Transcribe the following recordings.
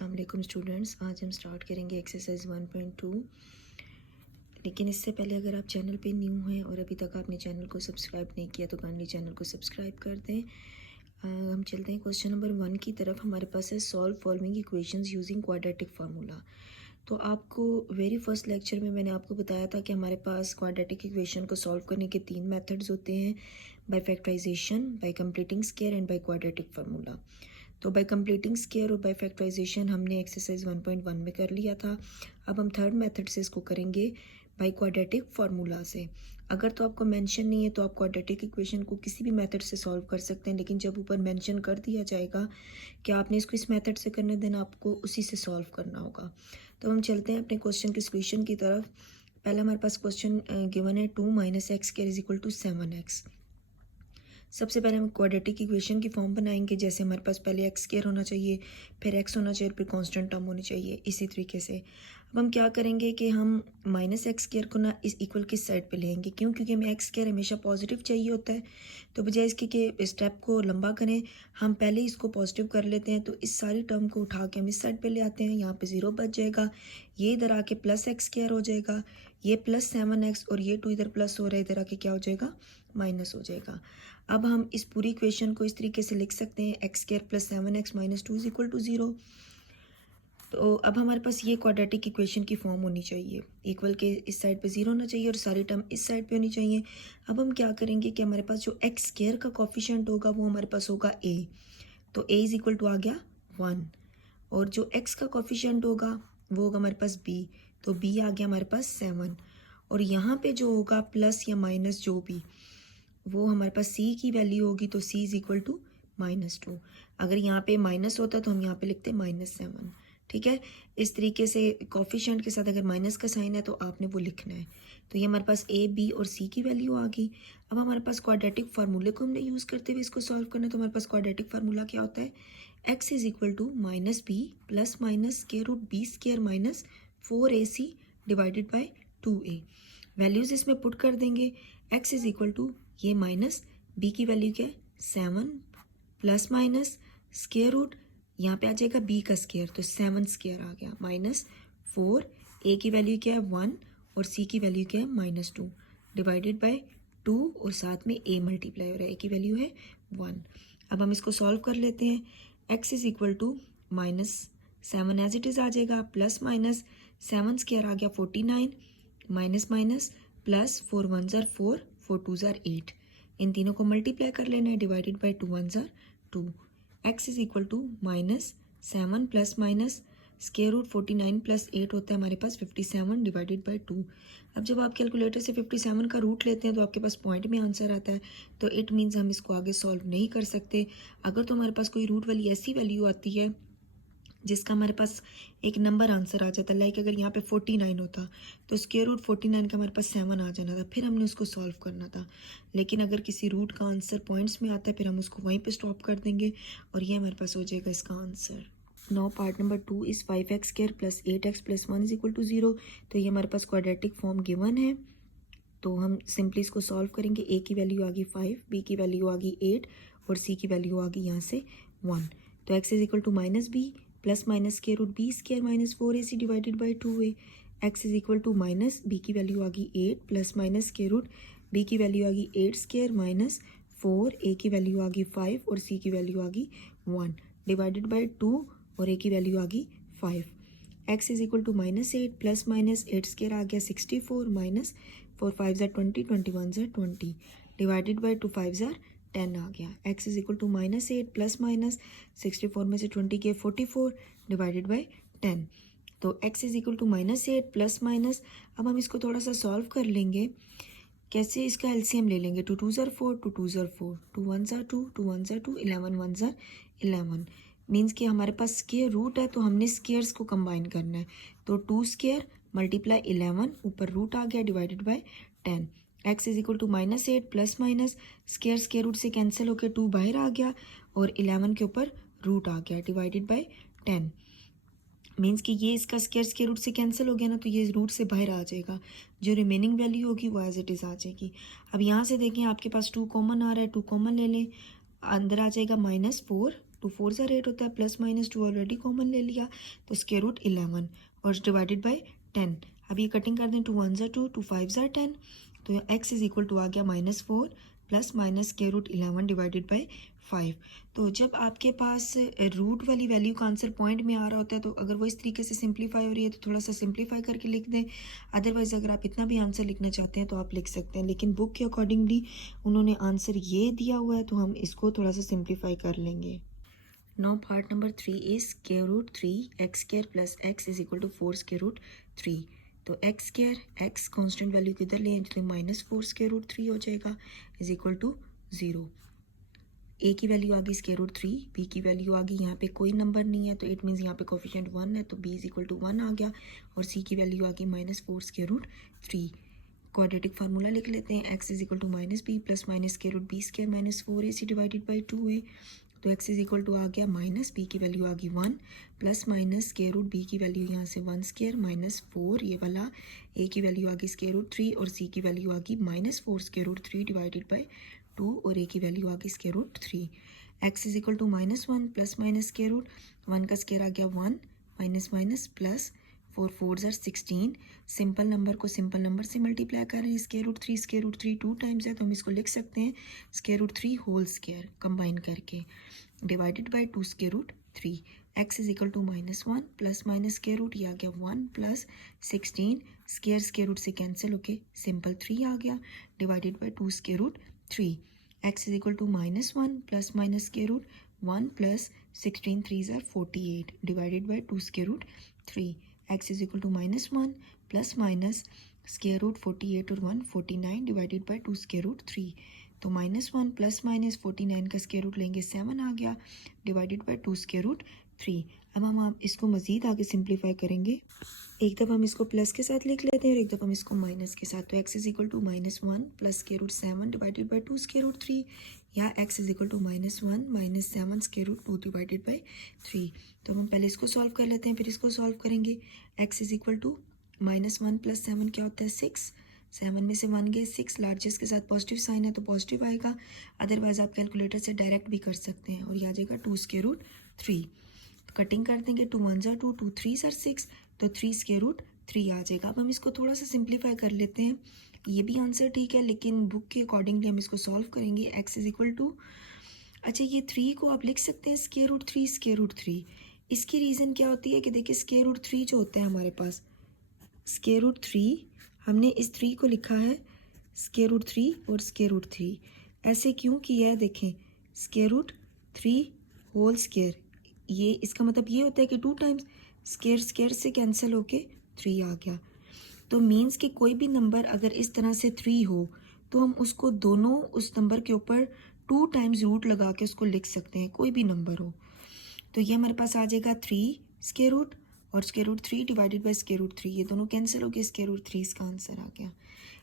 अस्सलाम वालेकुम स्टूडेंट्स। आज हम स्टार्ट करेंगे एक्सरसाइज 1.2। लेकिन इससे पहले अगर आप चैनल पे न्यू हैं और अभी तक आपने चैनल को सब्सक्राइब नहीं किया तो काइंडली चैनल को सब्सक्राइब कर दें। हम चलते हैं क्वेश्चन नंबर 1 की तरफ। हमारे पास है solve following equations using quadratic formula. तो आपको वेरी फर्स्ट लेक्चर में मैंने आपको बताया था कि हमारे पास क्वाड्रेटिक इक्वेशन को सॉल्व करने के 3 मेथड्स होते हैं, by factorisation, by completing square and by quadratic formula. तो बाय कंप्लीटिंग स्क्वायर और बाय फैक्टराइजेशन हमने एक्सरसाइज 1.1 में कर लिया था। अब हम थर्ड मेथड से इसको करेंगे बाय क्वाड्रेटिक फार्मूला से। अगर तो आपको मेंशन नहीं है तो आप क्वाड्रेटिक इक्वेशन को किसी भी मेथड से सॉल्व कर सकते हैं, लेकिन जब ऊपर मेंशन कर दिया जाएगा कि आपने इसको इस मेथड से करना है, देन आपको उसी से सॉल्व करना होगा। तो हम चलते हैं अपने क्वेश्चन के सोल्यूशन की तरफ। पहले हमारे पास क्वेश्चन गिवन है 2 - x² = 7x। सबसे पहले हम क्वाड्रेटिक इक्वेशन की फॉर्म बनाएंगे। जैसे हमारे पास पहले x² होना चाहिए, फिर x होना चाहिए, फिर कांस्टेंट टर्म होनी चाहिए, इसी तरीके से। अब हम क्या करेंगे कि हम -x² को ना इस इक्वल किस साइड पे लेंगे, क्योंकि हमें x² हमेशा पॉजिटिव चाहिए होता है। तो बजाय इसके कि स्टेप को लंबा करें, हम पहले इसको पॉजिटिव कर लेते हैं। तो इस सारी टर्म को उठा के हम इस साइड पे ले आते हैं। यहाँ पे 0 बच जाएगा, ये इधर आके +x² हो जाएगा, ये +7x, और ये 2 इधर प्लस हो रहा है, इधर आके क्या हो जाएगा, माइनस हो जाएगा। अब हम इस पूरी इक्वेशन को इस तरीके से लिख सकते हैं, x² + 7x - 2 = 0। तो अब हमारे पास ये क्वाड्रेटिक इक्वेशन की फॉर्म होनी चाहिए। इक्वल के इस साइड पे 0 होना चाहिए और सारी टर्म इस साइड पे होनी चाहिए। अब हम क्या करेंगे कि हमारे पास जो x² का कोफिशिएंट होगा वो हमारे पास होगा a। तो a = आ गया 1, और जो x का कोफिशिएंट होगा वो होगा हमारे पास b। तो b आ गया हमारे पास 7, और यहाँ पे जो होगा प्लस या माइनस जो भी, वो हमारे पास c की वैल्यू होगी। तो c = -2। अगर यहाँ पे माइनस होता तो हम यहाँ पे लिखते -7। ठीक है, इस तरीके से कोफिशिएंट के साथ अगर माइनस का साइन है तो आपने वो लिखना है। तो ये हमारे पास a, b और c की वैल्यू आ गई। अब हमारे पास क्वाड्रेटिक फार्मूले को हमने यूज़ करते हुए इसको सॉल्व करना है। तो हमारे पास क्वाड्रेटिक फार्मूला क्या होता है, x = -b ± -4ac / 2a। Values इसमें पुट कर देंगे। x = ये माइनस, b की वैल्यू क्या है 7, प्लस माइनस स्क्वायर रूट, यहाँ पे आ जाएगा b का स्क्वायर, तो 7² आ गया, -4, a की वैल्यू क्या है 1 और c की वैल्यू क्या है -2 / 2, और साथ में a मल्टीप्लाई हो रहा है, a की वैल्यू है 1। अब हम इसको सॉल्व कर लेते हैं। x = -7 एज इट इज़ आ जाएगा, प्लस माइनस 7² आ गया 49, माइनस माइनस प्लस 4 × 1 = 4, 4 × 2 = 8। इन तीनों को मल्टीप्लाई कर लेना है, divided by 2 × 1 = 2। x = -7 plus minus square root 49 + 8 होता है हमारे पास 57 डिवाइडेड बाई 2। अब जब आप कैलकुलेटर से 57 का रूट लेते हैं तो आपके पास पॉइंट में आंसर आता है। तो इट मीन्स हम इसको आगे सॉल्व नहीं कर सकते। अगर तो हमारे पास कोई रूट वाली ऐसी वैल्यू आती है जिसका हमारे पास एक नंबर आंसर आ जाता है, लाइक अगर यहाँ पे 49 होता तो स्क्वायर रूट 49 का हमारे पास 7 आ जाना था, फिर हमने उसको सॉल्व करना था। लेकिन अगर किसी रूट का आंसर पॉइंट्स में आता है, फिर हम उसको वहीं पे स्टॉप कर देंगे, और ये हमारे पास हो जाएगा इसका answer. Now part number 2 is 5x² + 8x + 1 = 0। तो ये हमारे पास क्वाड्रेटिक फॉर्म गिवन है। तो हम सिंपली इसको सॉल्व करेंगे। a की वैल्यू आ गई 5, b की वैल्यू आ गई 8 और c की वैल्यू आ गई यहाँ से 1। तो x = -b plus minus square root b² - 4ac divided by 2a। x = -b की वैल्यू आ गई 8 plus minus square root b की वैल्यू आ गई 8² - 4, a की वैल्यू आ गई 5 और c की वैल्यू आ गई 1 डिवाइडेड बाई 2, और a की वैल्यू आ गई 5। x = -8 प्लस माइनस 8² आ गया 64 माइनस 4 5 = 20, 21 = 20 डिवाइडेड बाई 2 5 = 10 आ गया। x = -8 प्लस माइनस 64 में से 20 गए 44 डिवाइडेड बाई 10। तो x = -8 प्लस माइनस, अब हम इसको थोड़ा सा सॉल्व कर लेंगे। कैसे, इसका एलसीएम ले लेंगे। 2 2 = 4, 2 2 = 4, 2 1 = 2, 2 1 = 2, 11 1 = 11। मीन्स कि हमारे पास स्क्वायर रूट है तो हमने स्क्वायर्स को कंबाइन करना है। तो 2² × 11 ऊपर रूट आ गया divided by 10। x = -8 plus minus square root से कैंसिल होकर 2 बाहर आ गया और 11 के ऊपर रूट आ गया डिवाइडेड बाई 10। मीन्स कि ये इसका स्क्वायर रूट से कैंसिल हो गया ना, तो ये रूट से बाहर आ जाएगा। जो रिमेनिंग वैल्यू होगी वो एज इट इज़ आ जाएगी। अब यहाँ से देखें आपके पास 2 कॉमन आ रहा है, 2 कॉमन ले लें, अंदर आ जाएगा -4 टू फोर ज़ा 8 होता है, plus minus two already common ले लिया तो स्क्वायर रूट 11 और डिवाइडेड बाई 10। अब ये कटिंग कर दें, टू वन ज़ा 2, टू फाइव ज़ा 10, तो x इज इक्वल टू आ गया -4 plus minus square root 11 divided by 5। तो जब आपके पास रूट वाली वैल्यू का आंसर पॉइंट में आ रहा होता है तो अगर वो इस तरीके से सिंप्लीफाई हो रही है तो थोड़ा सा सिंप्लीफाई करके लिख दें। अदरवाइज़ अगर आप इतना भी आंसर लिखना चाहते हैं तो आप लिख सकते हैं, लेकिन बुक के अकॉर्डिंगली उन्होंने आंसर ये दिया हुआ है तो हम इसको थोड़ा सा सिंप्लीफाई कर लेंगे। Now part number 3 is square root 3 X square plus X is equal to 4 square root 3। तो X square, X constant value किधर ले तो -4 स्क्वायर रूट 3 हो जाएगा इज इक्वल टू 0। ए की वैल्यू आ गई स्क्वायर रूट 3, बी की वैल्यू आ गई, यहाँ पे कोई नंबर नहीं है तो इट मीन्स यहाँ पे कोफिशिएंट 1 है तो बी इज इक्वल टू 1 आ गया, और सी की वैल्यू आ गई -4 स्क्वायर रूट 3। क्वाड्रेटिक फार्मूला लिख लेते हैं, X is equal to -b plus minus square root B square minus 4ac divided by 2a। तो x इज इक्वल टू आ गया -b की वैल्यू आ गई 1 plus minus square root b की वैल्यू यहाँ से 1 स्क्वायर माइनस 4, ये वाला a की वैल्यू आ गई स्क्वायर रूट 3 और c की वैल्यू आ गई -4 स्क्वायर रूट 3 डिवाइडेड बाई 2 और a की वैल्यू आ गई square root 3। x is equal to -1 plus minus square root 1 का स्क्वायर आ गया 1 माइनस माइनस प्लस 4 4 ज़र 16। सिंपल नंबर को सिंपल नंबर से मल्टीप्लाई कर रहे हैं, स्क्वायर रूट 3 टू टाइम्स है तो हम इसको लिख सकते हैं square root 3 whole square combine करके divided by 2 square root 3। X is equal to -1 plus minus square root, ये आ गया 1 प्लस 16, स्क्वायर रूट से कैंसिल होके सिंपल 3 आ गया divided by 2 square root 3। X is equal to -1 plus minus square root 1 plus 16 3 ज़र 48 divided by 2 square root 3। x is equal to -1 plus minus square root 48 और 1 49 divided by 2 square root 3। तो -1 plus minus 49 का square root लेंगे 7 आ गया divided by 2 square root 3। अब हम इसको मज़ीद आगे सिंप्लीफाई करेंगे, एक दफ़ा हम इसको प्लस के साथ लिख लेते हैं और एक दफ़ा हम इसको माइनस के साथ। तो x is equal to -1 plus square root 7 divided by 2 square root 3, या x is equal to -1 minus 7 square root 2 divided by 3। तो हम पहले इसको सॉल्व कर लेते हैं फिर इसको सॉल्व करेंगे। x is equal to -1 plus 7 क्या होता है 6, 7 में से 1 गए 6, लार्जेस्ट के साथ पॉजिटिव साइन है तो पॉजिटिव आएगा, अदरवाइज आप कैलकुलेटर से डायरेक्ट भी कर सकते हैं और ये आ जाएगा 2 स्क्वायर रूट 3। कटिंग कर देंगे, 2 1 ज़र 2, 2 3 ज़र 6, तो 3 स्क्वायर रूट 3 आ जाएगा। अब हम इसको थोड़ा सा सिंप्लीफाई कर लेते हैं, ये भी आंसर ठीक है लेकिन बुक के अकॉर्डिंगली हम इसको सॉल्व करेंगे। x इज इक्वल टू, अच्छा ये 3 को आप लिख सकते हैं स्क्वायर रूट 3 स्क्वायर रूट 3। इसकी रीज़न क्या होती है कि देखिए स्क्वायर रूट 3 जो होता है हमारे पास, स्क्वायर रूट 3 हमने इस 3 को लिखा है स्क्वायर रूट 3 और स्क्वायर रूट 3, ऐसे क्यों किया है देखें, स्क्वायर रूट 3 होल स्क्वायर, ये इसका मतलब ये होता है कि 2 टाइम्स स्क्वायर स्क्वायर से कैंसिल होके 3 आ गया। तो मीन्स कि कोई भी नंबर अगर इस तरह से 3 हो तो हम उसको दोनों उस नंबर के ऊपर 2 टाइम्स रूट लगा के उसको लिख सकते हैं, कोई भी नंबर हो। तो ये हमारे पास आ जाएगा 3 स्क्वायर रूट और square root 3 divided by square root 3, ये दोनों कैंसिल हो गए, स्क्वायर रूट 3 इसका आंसर आ गया।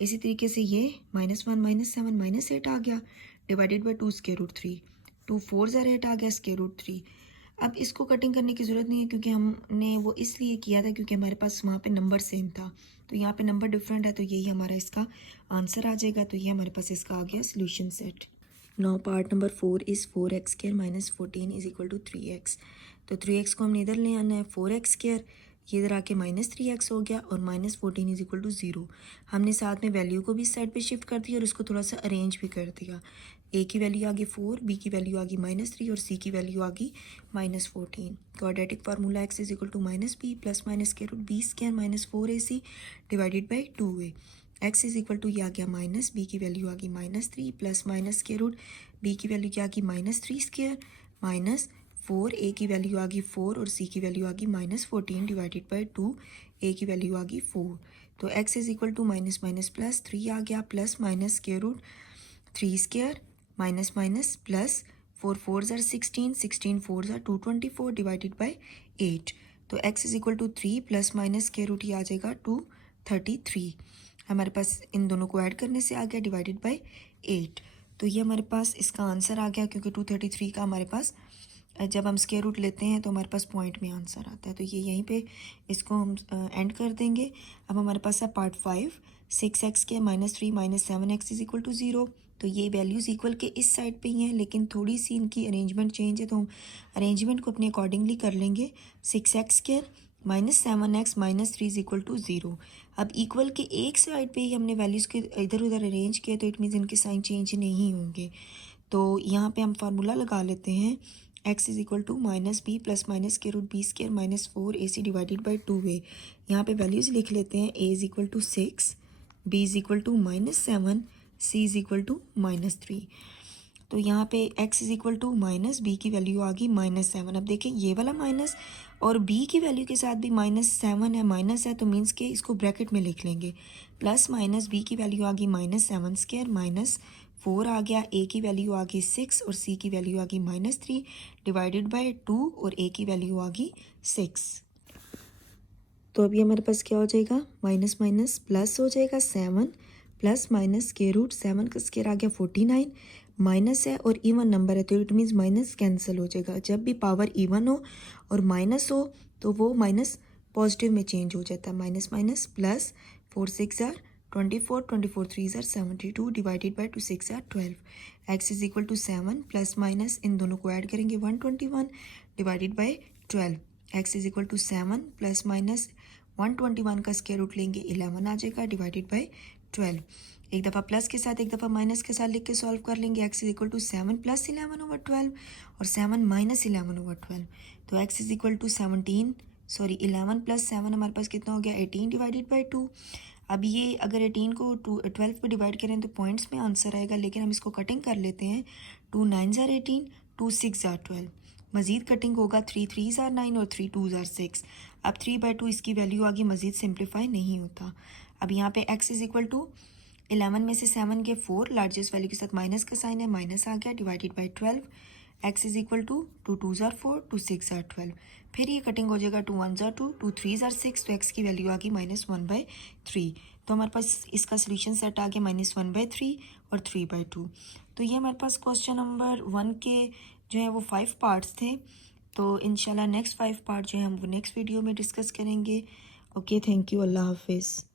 इसी तरीके से ये -1 -7 -8 आ गया डिवाइडेड बाई 2 स्क्वायर रूट 3, 2 4 ज़र 8 आ गया स्क्वायर रूट 3। अब इसको कटिंग करने की ज़रूरत नहीं है क्योंकि हमने वो इसलिए किया था क्योंकि हमारे पास वहाँ पे नंबर सेम था, तो यहाँ पे नंबर डिफरेंट है तो यही हमारा इसका आंसर आ जाएगा। तो ये हमारे पास इसका आ गया solution set. Now part number 4 is 4x square minus 14 is equal to 3x। तो 3x को हमने इधर ले आना है, 4x स्क्वायर ये इधर आके -3x हो गया और -14 इज इक्वल टू 0। हमने साथ में वैल्यू को भी साइड पे शिफ्ट कर दिया और इसको थोड़ा सा अरेंज भी कर दिया। a की वैल्यू आ गई 4, b की वैल्यू आ गई -3 और c की वैल्यू आ गई -14। Quadratic formula x is equal to -b plus minus square root b square -4ac divided by 2a। x is equal to ये आ गया माइनस, b की वैल्यू आ गई -3 plus minus square root b की वैल्यू क्या आ गई -3 स्क्वायर माइनस 4, a की वैल्यू आ गई 4 और c की वैल्यू आ गई -14 डिवाइडेड बाई 2, a की वैल्यू आ गई 4। तो x is equal to minus minus plus 3 आ गया plus minus square root 3 square minus minus plus 4 4 ज़र 16, 16 4 ज़र 224 डिवाइडेड बाई 8। तो x is equal to 3 plus minus square root ये आ जाएगा 233। हमारे पास इन दोनों को ऐड करने से आ गया डिवाइडेड बाई 8। तो ये हमारे पास इसका आंसर आ गया क्योंकि 233 का हमारे पास जब हम स्क्वायर रूट लेते हैं तो हमारे पास पॉइंट में आंसर आता है। तो ये यहीं पे इसको हम एंड कर देंगे। अब हमारे पास है पार्ट 5, 6x के -3 -7x इज इक्वल टू 0। तो ये वैल्यूज़ इक्वल के इस साइड पे ही हैं, लेकिन थोड़ी सी इनकी अरेंजमेंट चेंज है, तो हम अरेंजमेंट को अपने अकॉर्डिंगली कर लेंगे। 6x² minus 7x minus 3 is equal to 0। अब इक्वल के एक साइड पे ही हमने वैल्यूज़ के इधर उधर अरेंज किया, तो इट मीन्स इनके साइन चेंज नहीं होंगे। तो यहाँ पे हम फार्मूला लगा लेते हैं, x is equal to minus b plus minus के root b square minus 4ac divided by 2a। यहाँ पे वैल्यूज़ लिख लेते हैं, a is equal to 6, b is equal to minus 7, c is equal to minus 3। तो यहाँ पे x is equal to minus b की वैल्यू आ गई -7। अब देखें ये वाला माइनस और b की वैल्यू के साथ भी -7 है, माइनस है, तो मीन्स के इसको ब्रैकेट में लिख लेंगे। प्लस माइनस b की वैल्यू आ गई -7 स्क्वायर माइनस 4 आ गया, a की वैल्यू आ गई 6 और c की वैल्यू आ गई -3 डिवाइडेड बाय 2 और a की वैल्यू आ गई 6। तो अभी हमारे पास क्या हो जाएगा, माइनस माइनस प्लस हो जाएगा 7 प्लस माइनस के रूट 7 का स्क्वायर आ गया 49, माइनस है और इवन नंबर है, तो इट मीन्स माइनस कैंसिल हो जाएगा। जब भी पावर इवन हो और माइनस हो तो वो माइनस पॉजिटिव में चेंज हो जाता है। Minus minus plus 4 6 are 24, 24 3 are 72 divided by 2 6 are 12। X is equal to 7 plus minus इन दोनों को ऐड करेंगे 121 divided by 12। X is equal to 7 plus minus 121 का स्क्वायर रूट लेंगे 11 आ जाएगा डिवाइडेड बाई 12। एक दफ़ा प्लस के साथ एक दफ़ा माइनस के साथ लिख के सॉल्व कर लेंगे। X is equal to 7 plus 11 over 12 और 7 माइनस 11 ओवर 12। तो X is equal to 11 plus 7 हमारे पास कितना हो गया 18 डिवाइडेड बाई 2। अब ये अगर 18 को 12 पे डिवाइड करें तो पॉइंट्स में आंसर आएगा, लेकिन हम इसको कटिंग कर लेते हैं। 2 9 आर 18, 2 6 आर 12। मज़ीद कटिंग होगा 3 3 आर 9 और 3 2 आर 6। अब 3/2 इसकी वैल्यू आगे मज़ीद सिंप्लीफाई नहीं होता। अब यहाँ पे x इज इक्वल टू 11 में से 7 के 4 लार्जेस्ट वैल्यू के साथ माइनस का साइन है, माइनस आ गया divided by 12। x is equal to 2 2 are 4, 2 6 are 12। फिर ये कटिंग हो जाएगा 2 1 आर 2, 2 3 आर 6, तो x की वैल्यू आ गई -1/3। तो हमारे पास इसका सोल्यूशन सेट आ गया -1/3 और 3/2। तो ये हमारे पास क्वेश्चन नंबर 1 के जो है वो 5 पार्ट्स थे। तो इंशाल्लाह नेक्स्ट 5 पार्ट जो है हम वो नेक्स्ट वीडियो में डिस्कस करेंगे। ओके, थैंक यू, अल्लाह हाफिज़।